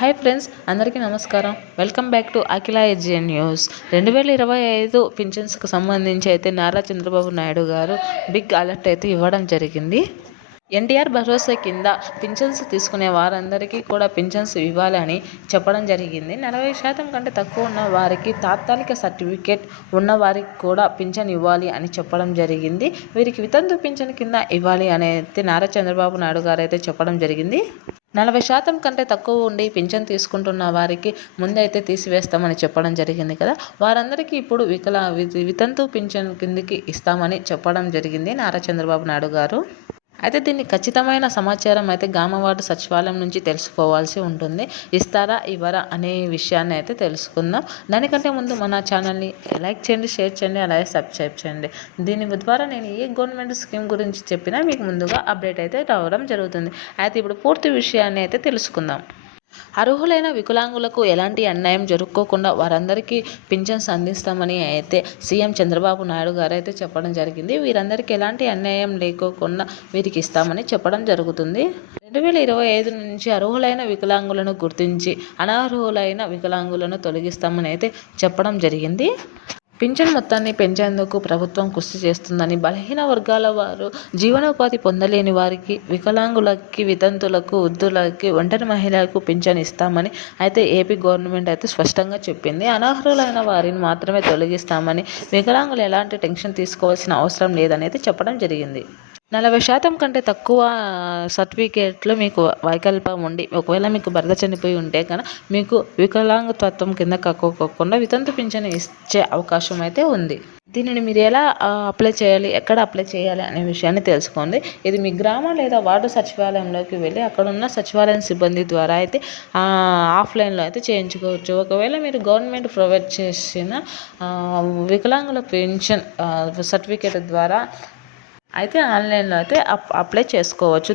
Hi friends, అందరికీ నమస్కారం. Welcome back to Akhila ఎడ్జిఎన్ న్యూస్. 2025 పింఛన్స్కి సంబంధించి అయితే నారా చంద్రబాబు నాయుడు గారు బిగ్ అలర్ట్ అయితే ఇవ్వడం జరిగింది. ఎన్టీఆర్ భరోసా కింద పింఛన్స్ తీసుకునే వారందరికీ కూడా పింఛన్స్ ఇవ్వాలని చెప్పడం జరిగింది. 40% కంటే తక్కువ ఉన్న వారికి తాత్కాలిక సర్టిఫికేట్ ఉన్న వారికి కూడా పింఛన్ ఇవ్వాలి అని చెప్పడం జరిగింది. వీరికి వితంతు పింఛన్ కింద ఇవ్వాలి అని అయితే నారా చంద్రబాబు నాయుడు గారు అయితే చెప్పడం జరిగింది. 40% కంటే తక్కువ ఉండి పింఛన్ తీసుకుంటున్న వారికి ముందైతే తీసివేస్తామని చెప్పడం జరిగింది కదా. వారందరికీ ఇప్పుడు వితంతు పింఛన్ కిందికి ఇస్తామని చెప్పడం జరిగింది నారా చంద్రబాబు నాయుడు గారు. అయితే దీన్ని ఖచ్చితమైన సమాచారం అయితే గ్రామవార్డు సచివాలయం నుంచి తెలుసుకోవాల్సి ఉంటుంది. ఇస్తారా ఇవ్వరా అనే విషయాన్ని అయితే తెలుసుకుందాం. దానికంటే ముందు మన ఛానల్ని లైక్ చేయండి, షేర్ చేయండి, అలాగే సబ్స్క్రైబ్ చేయండి. దీని ద్వారా నేను ఏ గవర్నమెంట్ స్కీమ్ గురించి చెప్పినా మీకు ముందుగా అప్డేట్ అయితే రావడం జరుగుతుంది. అయితే ఇప్పుడు పూర్తి విషయాన్ని అయితే తెలుసుకుందాం. అర్హులైన వికలాంగులకు ఎలాంటి అన్యాయం జరుపుకోకుండా వారందరికీ పింఛన్స్ అందిస్తామని అయితే సీఎం చంద్రబాబు నాయుడు గారు అయితే చెప్పడం జరిగింది. వీరందరికీ ఎలాంటి అన్యాయం లేకోకుండా వీరికి ఇస్తామని చెప్పడం జరుగుతుంది. 2025 నుంచి అర్హులైన వికలాంగులను గుర్తించి అనర్హులైన వికలాంగులను తొలగిస్తామని అయితే చెప్పడం జరిగింది. పింఛన్ మొత్తాన్ని పెంచేందుకు ప్రభుత్వం కృషి చేస్తుందని, బలహీన వర్గాల వారు, జీవనోపాధి పొందలేని వారికి, వికలాంగులకి, వితంతులకు, వృద్ధులకి, ఒంటరి మహిళలకు పింఛన్ ఇస్తామని అయితే ఏపీ గవర్నమెంట్ అయితే స్పష్టంగా చెప్పింది. అనర్హులైన వారిని మాత్రమే తొలగిస్తామని, వికలాంగులు ఎలాంటి టెన్షన్ తీసుకోవాల్సిన అవసరం లేదని అయితే చెప్పడం జరిగింది. 40% కంటే తక్కువ సర్టిఫికేట్లు మీకు వైకల్పం ఉండి ఒకవేళ మీకు భర్త చనిపోయి ఉంటే కనుక మీకు వికలాంగత్వం కింద కక్కోకుండా వితంతు పింఛన్ ఇచ్చే అవకాశం అయితే ఉంది. దీనిని మీరు ఎలా అప్లై చేయాలి, ఎక్కడ అప్లై చేయాలి అనే విషయాన్ని తెలుసుకోండి. ఇది మీ గ్రామం లేదా వార్డు సచివాలయంలోకి వెళ్ళి అక్కడ ఉన్న సచివాలయం సిబ్బంది ద్వారా అయితే ఆఫ్లైన్లో అయితే చేయించుకోవచ్చు. ఒకవేళ మీరు గవర్నమెంట్ ప్రొవైడ్ చేసిన వికలాంగుల పెన్షన్ సర్టిఫికేట్ ద్వారా అయితే ఆన్లైన్లో అయితే అప్లై చేసుకోవచ్చు.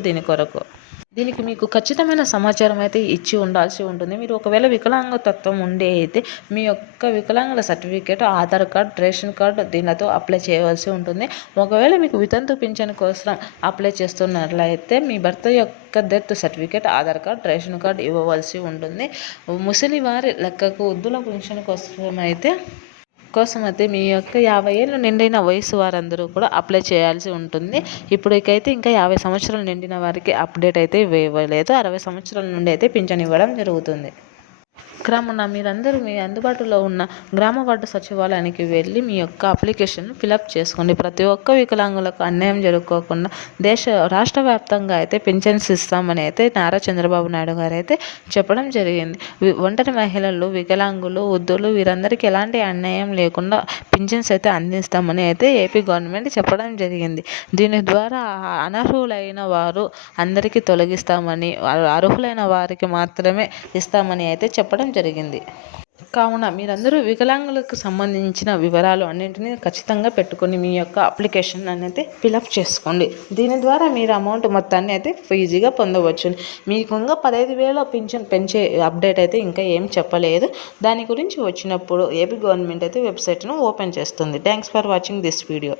దీనికి మీకు ఖచ్చితమైన సమాచారం అయితే ఇచ్చి ఉండాల్సి ఉంటుంది. మీరు ఒకవేళ వికలాంగతత్వం ఉండే అయితే మీ యొక్క వికలాంగుల certificate, Aadhaar card, ration card దీనితో అప్లై చేయవలసి ఉంటుంది. ఒకవేళ మీకు వితంతు పింఛన్ కోసం అప్లై చేస్తున్నట్లయితే మీ భర్త యొక్క death certificate, Aadhaar card, ration card ఇవ్వవలసి ఉంటుంది. ముసలి వారి లెక్కకు వృద్ధుల పింఛన్ కోసం అయితే మీ యొక్క 50 ఏళ్ళు నిండిన వయసు వారందరూ కూడా అప్లై చేయాల్సి ఉంటుంది. ఇప్పటికైతే ఇంకా 50 సంవత్సరాలు నిండిన వారికి అప్డేట్ అయితే ఇవ్వలేదు. 60 సంవత్సరాల నుండి అయితే పింఛన్ ఇవ్వడం జరుగుతుంది. మీరందరూ మీ అందుబాటులో ఉన్న గ్రామ వార్డు సచివాలయానికి వెళ్ళి మీ యొక్క అప్లికేషన్ ఫిలప్ చేసుకోండి. ప్రతి ఒక్క వికలాంగులకు అన్యాయం జరుపుకోకుండా రాష్ట్ర వ్యాప్తంగా అయితే పింఛన్స్ ఇస్తామని అయితే నారా చంద్రబాబు నాయుడు గారు అయితే చెప్పడం జరిగింది. ఒంటరి మహిళలు, వికలాంగులు, వృద్ధులు వీరందరికీ ఎలాంటి అన్యాయం లేకుండా పింఛన్స్ అయితే అందిస్తామని అయితే ఏపీ గవర్నమెంట్ చెప్పడం జరిగింది. దీని ద్వారా అనర్హులైన వారు అందరికీ తొలగిస్తామని, అర్హులైన వారికి మాత్రమే ఇస్తామని అయితే చెప్పడం జరిగింది. కావున మీరందరూ వికలాంగులకు సంబంధించిన వివరాలు అన్నింటినీ ఖచ్చితంగా పెట్టుకొని మీ యొక్క అప్లికేషన్ అనేది ఫిలప్ చేసుకోండి. దీని ద్వారా మీరు అమౌంట్ మొత్తాన్ని అయితే ఈజీగా పొందవచ్చు. మీకు ఇంకా 15,000 పింఛన్ పెంచే అప్డేట్ అయితే ఇంకా ఏం చెప్పలేదు. దాని గురించి వచ్చినప్పుడు ఏపీ గవర్నమెంట్ అయితే వెబ్సైట్ను ఓపెన్ చేస్తుంది. Thanks for watching this video.